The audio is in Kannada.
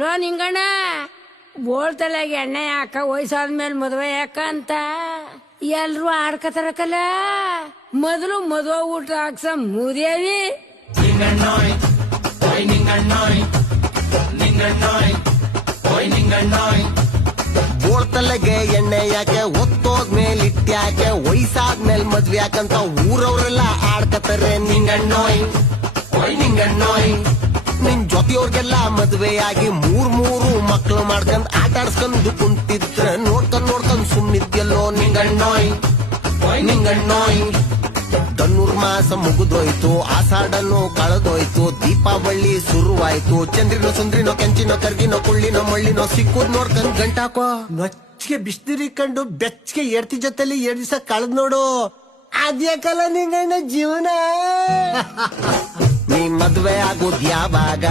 ಲೋ ನಿಂಗಣ್ಣ ಬೋಳ್ತಲಾಗಿ ಎಣ್ಣೆ ಯಾಕ ವಯಸ್ಸಾದ್ಮೇಲೆ ಮದುವೆ ಯಾಕ ಅಂತ ಎಲ್ರು ಆಡ್ಕತಾರಕಲ್ಲ. ಮೊದಲು ಮದುವೆ ಊಟ ಹಾಕ್ಸ ಮುದೇವಿ ಬೋಳ್ತಲೆಗೆ ಎಣ್ಣೆ ಯಾಕೆ ಒತ್ತೋದ್ಮೇಲೆ ಇಟ್ಟ್ಯಾಕೆ ವಯಸ್ಸಾದ್ಮೇಲೆ ಮದ್ವೆ ಯಾಕಂತ ಊರವ್ರೆಲ್ಲ ಆಡ್ಕತಾರೆ. ನಿಂಗಣ್ಣೋಯ್ ನಿಂಗಣ್ಣೋಯ್ ನಿನ್ ಜೊತೆಯವ್ರಿಗೆಲ್ಲ ಮದ್ವೆಯಾಗಿ ಮೂರು ಮಕ್ಳು ಮಾಡ್ಕೊಂಡ್ ಆಟ ಆಡ್ಸ್ಕೊಂಡು ಕುಂತಿದ್ರ ನೋಡ್ಕೊಂಡ್ ಸುಮ್ನಿದ್ಯಲ್ಲೋ. ನಿಂಗಣ್ಣೋಯ್ ನಿಂಗಣ್ಣೋಯ್ ಧನುರ್ ಮಾಸ ಮುಗಿದೋಯ್ತು, ಆಷಾಢನೋ ಕಳೆದೋಯ್ತು, ದೀಪಾವಳಿ ಶುರುವಾಯ್ತು. ಚಂದ್ರಿನೋ ಸುಂದ್ರಿನೋ ಕೆಂಚಿನೋ ಕರ್ಗಿನೋ ಕುಳ್ಳಿನೋ ಮಳ್ಳಿನೋ ಸಿಕ್ಕುದ್ ನೋಡ್ಕೊಂಡ್ ಗಂಟಾಕೋ. ನೊಚ್ಚಿಗೆ ಬಿಸ್ನಿರಿ ಕಂಡು ಬೆಚ್ಚಗೆ ಎಡ್ತಿ ಜೊತೆಲಿ 2 ದಿವಸ ಕಳೆದ್ ನೋಡು. ಅದ್ಯಾಕಲ್ಲ ನಿಂಗಣ್ಣ ಜೀವನ. ನೀ ಮದ್ವೆ ಆಗೋದ್ ಯಾವಾಗ?